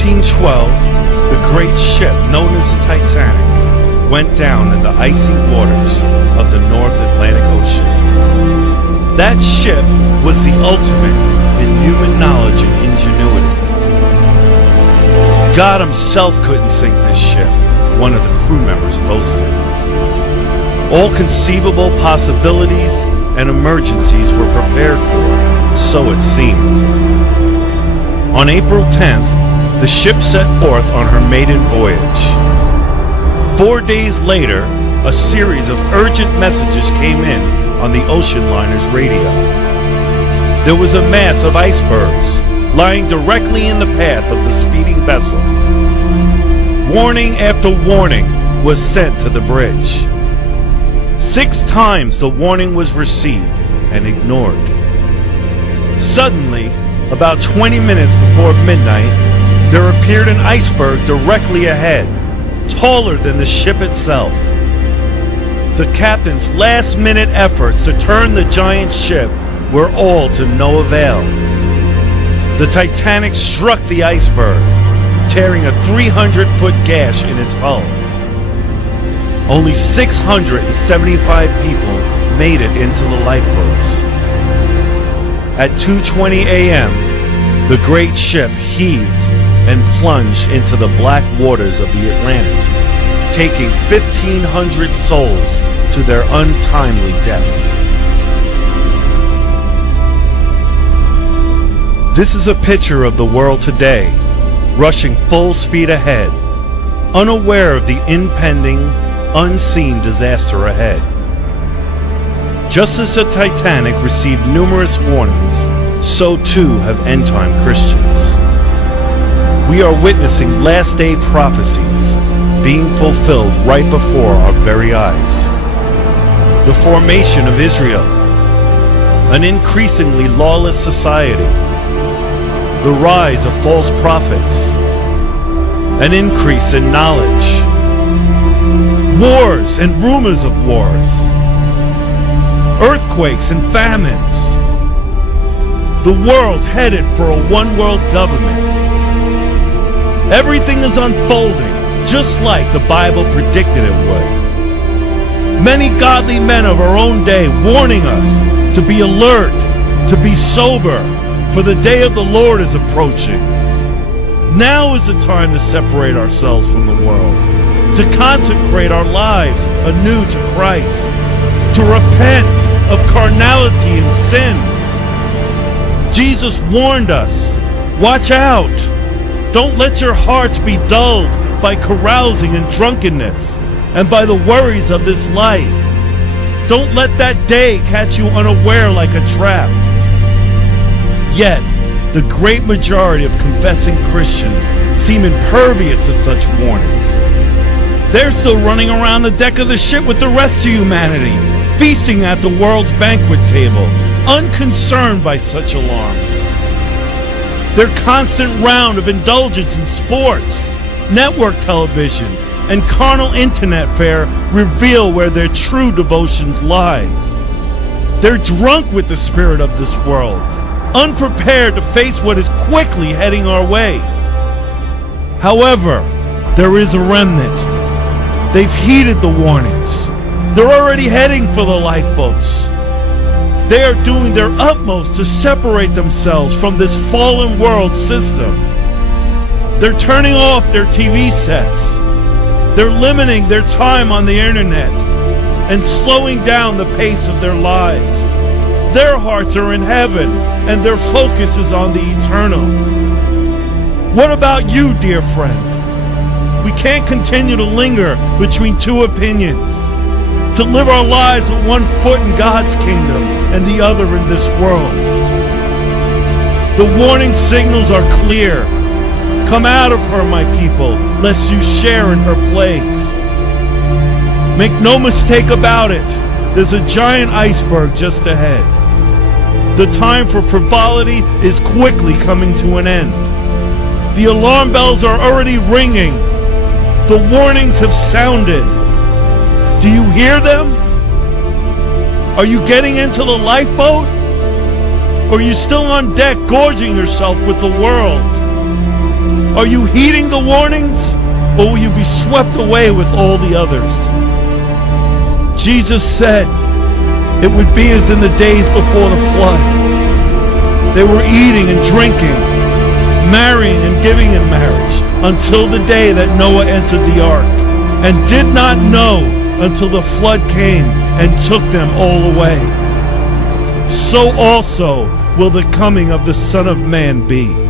1912, the great ship known as the Titanic went down in the icy waters of the North Atlantic Ocean. That ship was the ultimate in human knowledge and ingenuity. God himself couldn't sink this ship, one of the crew members boasted. All conceivable possibilities and emergencies were prepared for, so it seemed. On April 10th, the ship set forth on her maiden voyage. 4 days later, a series of urgent messages came in on the ocean liner's radio. There was a mass of icebergs lying directly in the path of the speeding vessel. Warning after warning was sent to the bridge. 6 times the warning was received and ignored. Suddenly, about 20 minutes before midnight, there appeared an iceberg directly ahead, taller than the ship itself. The captain's last-minute efforts to turn the giant ship were all to no avail. The Titanic struck the iceberg, tearing a 300-foot gash in its hull. Only 675 people made it into the lifeboats. At 2:20 a.m., the great ship heaved and plunged into the black waters of the Atlantic, taking 1,500 souls to their untimely deaths. This is a picture of the world today, rushing full speed ahead, unaware of the impending, unseen disaster ahead. Just as the Titanic received numerous warnings, so too have end-time Christians. We are witnessing last-day prophecies being fulfilled right before our very eyes. The formation of Israel, an increasingly lawless society, the rise of false prophets, an increase in knowledge, wars and rumors of wars, earthquakes and famines, the world headed for a one-world government. Everything is unfolding just like the Bible predicted it would. Many godly men of our own day warning us to be alert, to be sober, for the day of the Lord is approaching. Now is the time to separate ourselves from the world, to consecrate our lives anew to Christ, to repent of carnality and sin. Jesus warned us, watch out! Don't let your hearts be dulled by carousing and drunkenness and by the worries of this life. Don't let that day catch you unaware like a trap. Yet, the great majority of confessing Christians seem impervious to such warnings. They're still running around the deck of the ship with the rest of humanity, feasting at the world's banquet table, unconcerned by such alarms. Their constant round of indulgence in sports, network television, and carnal internet fare reveal where their true devotions lie. They're drunk with the spirit of this world, unprepared to face what is quickly heading our way. However, there is a remnant. They've heeded the warnings. They're already heading for the lifeboats. They are doing their utmost to separate themselves from this fallen world system. They're turning off their TV sets. They're limiting their time on the internet and slowing down the pace of their lives. Their hearts are in heaven and their focus is on the eternal. What about you, dear friend? We can't continue to linger between two opinions, to live our lives with one foot in God's kingdom and the other in this world. The warning signals are clear. Come out of her, my people, lest you share in her plagues. Make no mistake about it, there's a giant iceberg just ahead. The time for frivolity is quickly coming to an end. The alarm bells are already ringing. The warnings have sounded. Do you hear them? Are you getting into the lifeboat? Or are you still on deck gorging yourself with the world? Are you heeding the warnings, or will you be swept away with all the others? Jesus said it would be as in the days before the flood. They were eating and drinking, marrying and giving in marriage, until the day that Noah entered the ark, and did not know until the flood came and took them all away. So also will the coming of the Son of Man be.